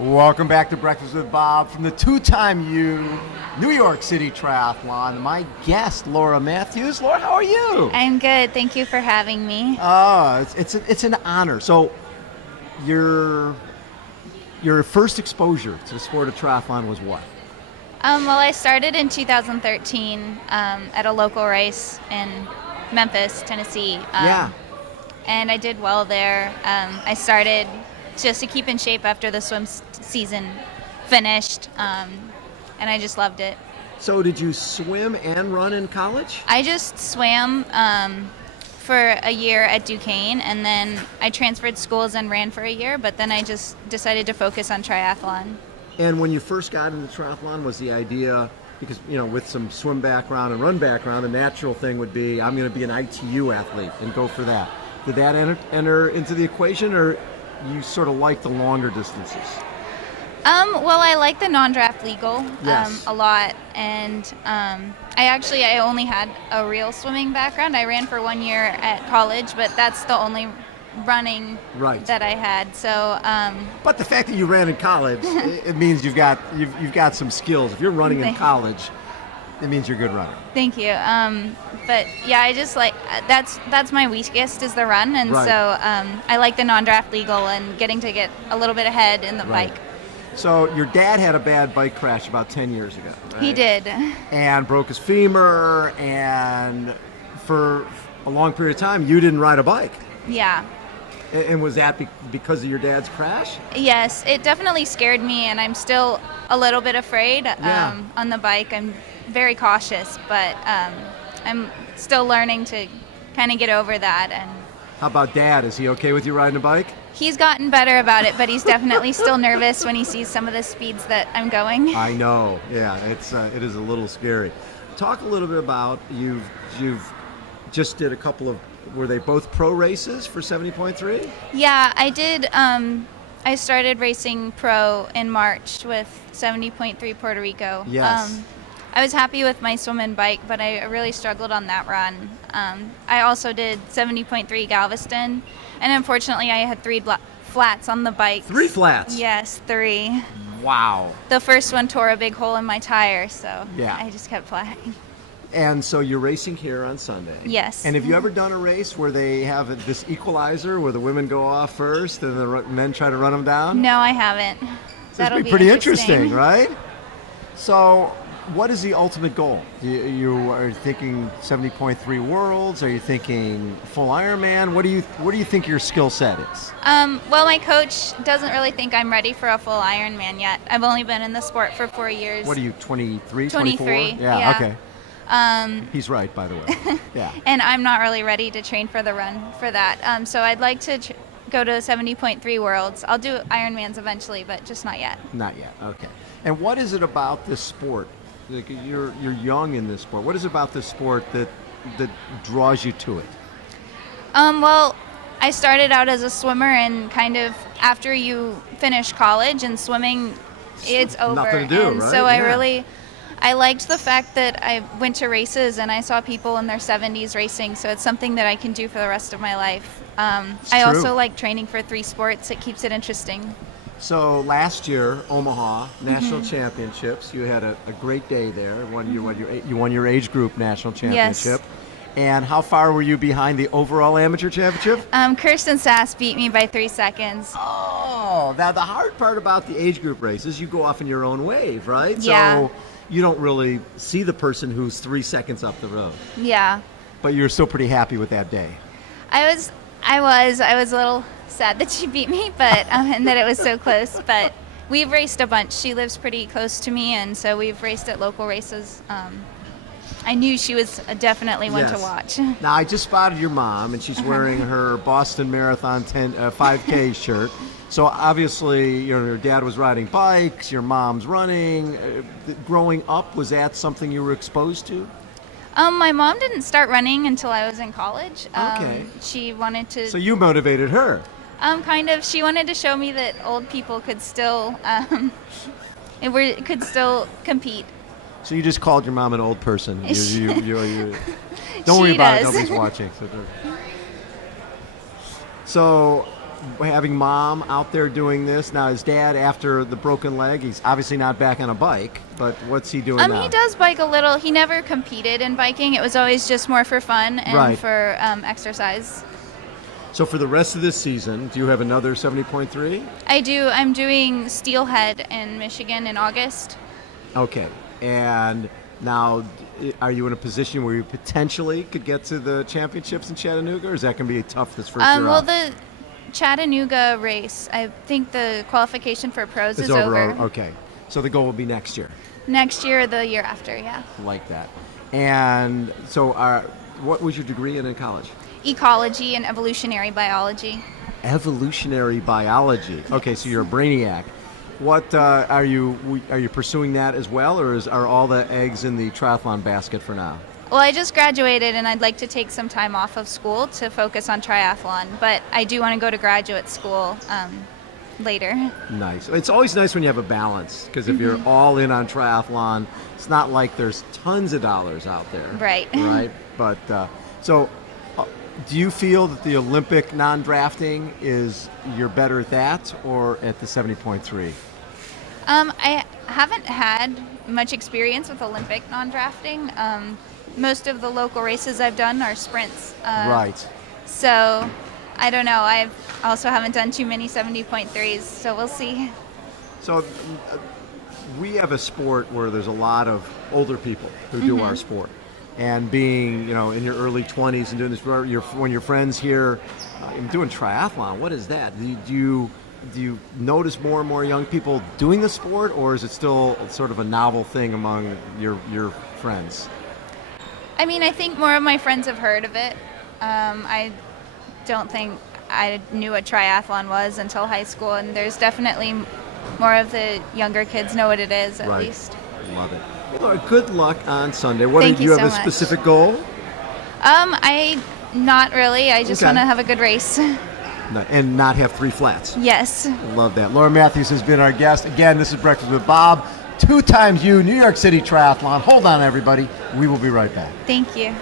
Welcome back to Breakfast with Bob from the two-time New York City Triathlon. My guest, Laura Mathews. Laura, how are you? I'm good. Thank you for having me. It's an honor. So, your first exposure to the sport of triathlon was what? Well, I started in 2013 at a local race in Memphis, Tennessee. And I did well there. I started just to keep in shape after the swim season finished, and I just loved it. So did you swim and run in college? I just swam for a year at Duquesne, and then I transferred schools and ran for a year, but then I just decided to focus on triathlon. And when you first got into triathlon, was the idea, because with some swim background and run background, the natural thing would be, I'm going to be an ITU athlete and go for that. Did that enter into the equation, or you sort of like the longer distances? Well, I like the non-draft legal Yes. a lot, and I only had a real swimming background. I ran for 1 year at college, but that's the only running that I had. So, but the fact that you ran in college, it means you've got some skills. If you're running in college, it means you're a good runner. Thank you. But yeah, I just like that's my weakest is the run, and so I like the non-draft legal and getting to get a little bit ahead in the bike. So your dad had a bad bike crash about 10 years ago, right? He did. And broke his femur, and for a long period of time, you didn't ride a bike. Yeah. And was that because of your dad's crash? Yes, it definitely scared me, and I'm still a little bit afraid on the bike. I'm very cautious, but I'm still learning to kind of get over that. And how about Dad? Is he okay with you riding a bike? He's gotten better about it, but he's definitely still nervous when he sees some of the speeds that I'm going. I know. Yeah, it is a little scary. Talk a little bit about you've just did a couple of, were they both pro races for 70.3? Yeah, I did. I started racing pro in March with 70.3 Puerto Rico. Yes. I was happy with my swim and bike, but I really struggled on that run. I also did 70.3 Galveston, and unfortunately I had 3 flats on the bike. 3 flats? Yes, 3. Wow. The first one tore a big hole in my tire, so yeah. I just kept flatting. And so you're racing here on Sunday. Yes. And have you ever done a race where they have this equalizer where the women go off first and the men try to run them down? No, I haven't. That'll be pretty interesting, right? So what is the ultimate goal? You are thinking 70.3 Worlds? Are you thinking full Ironman? What do you think your skill set is? Well, my coach doesn't really think I'm ready for a full Ironman yet. I've only been in the sport for 4 years. What are you, 23, 23, 24? yeah. Okay. He's right, by the way. Yeah. And I'm not really ready to train for the run for that. So I'd like to go to 70.3 Worlds. I'll do Ironmans eventually, but just not yet. Not yet. Okay. And what is it about this sport? Like you're young in this sport. What is it about this sport that draws you to it? Well, I started out as a swimmer, and kind of after you finish college and swimming, it's over. Nothing to do, and right? So I liked the fact that I went to races and I saw people in their 70s racing, so it's something that I can do for the rest of my life. I also like training for 3 sports. It keeps it interesting. So last year, Omaha National Championships, you had a great day there. You won your age group national championship. Yes. And how far were you behind the overall amateur championship? Kirsten Sass beat me by 3 seconds. Oh, now the hard part about the age group races, you go off in your own wave, right? Yeah. So you don't really see the person who's 3 seconds up the road. Yeah. But you're still pretty happy with that day. I was a little sad that she beat me, but and that it was so close. But we've raced a bunch. She lives pretty close to me, and so we've raced at local races. I knew she was definitely one to watch. Now I just spotted your mom, and she's wearing her Boston Marathon 5K shirt. So obviously, your dad was riding bikes, your mom's running. Growing up, was that something you were exposed to? My mom didn't start running until I was in college. Okay. She wanted to. So you motivated her? Kind of. She wanted to show me that old people could still, could still compete. So you just called your mom an old person. Don't She worry about it. does. Nobody's watching. So having mom out there doing this now, his dad after the broken leg, he's obviously not back on a bike. But what's he doing now? He does bike a little. He never competed in biking. It was always just more for fun and Right. for exercise. So for the rest of this season, do you have another 70.3? I do. I'm doing Steelhead in Michigan in August. Okay. And now, are you in a position where you potentially could get to the championships in Chattanooga, or is that going to be tough this first year Well, out? the Chattanooga race, I think the qualification for pros It's is over. Okay. So the goal will be next year. Next year or the year after, yeah. Like that. And so what was your degree in college? Ecology and evolutionary biology. Evolutionary biology. Okay, so you're a brainiac. What are you pursuing that as well, or are all the eggs in the triathlon basket for now? Well, I just graduated and I'd like to take some time off of school to focus on triathlon, but I do want to go to graduate school later. Nice. It's always nice when you have a balance, because if you're all in on triathlon, it's not like there's tons of dollars out there. Right. Right. But do you feel that the Olympic non-drafting you're better at that or at the 70.3? I haven't had much experience with Olympic non-drafting. Most of the local races I've done are sprints. Right. So I don't know. I also haven't done too many 70.3s, so we'll see. So we have a sport where there's a lot of older people who do our sport. And being, in your early 20s and doing this, when your friends here, I'm doing triathlon, what is that? Do you notice more and more young people doing the sport, or is it still sort of a novel thing among your friends? I mean, I think more of my friends have heard of it. I don't think I knew what triathlon was until high school, and there's definitely more of the younger kids know what it is, at least. Love it. Well, good luck on Sunday. Thank do you you so have a much. specific goal? Not really. I just Okay. want to have a good race. And not have 3 flats. Yes. Love that. Laura Mathews has been our guest. Again, this is Breakfast with Bob. 2 times New York City Triathlon. Hold on, everybody. We will be right back. Thank you.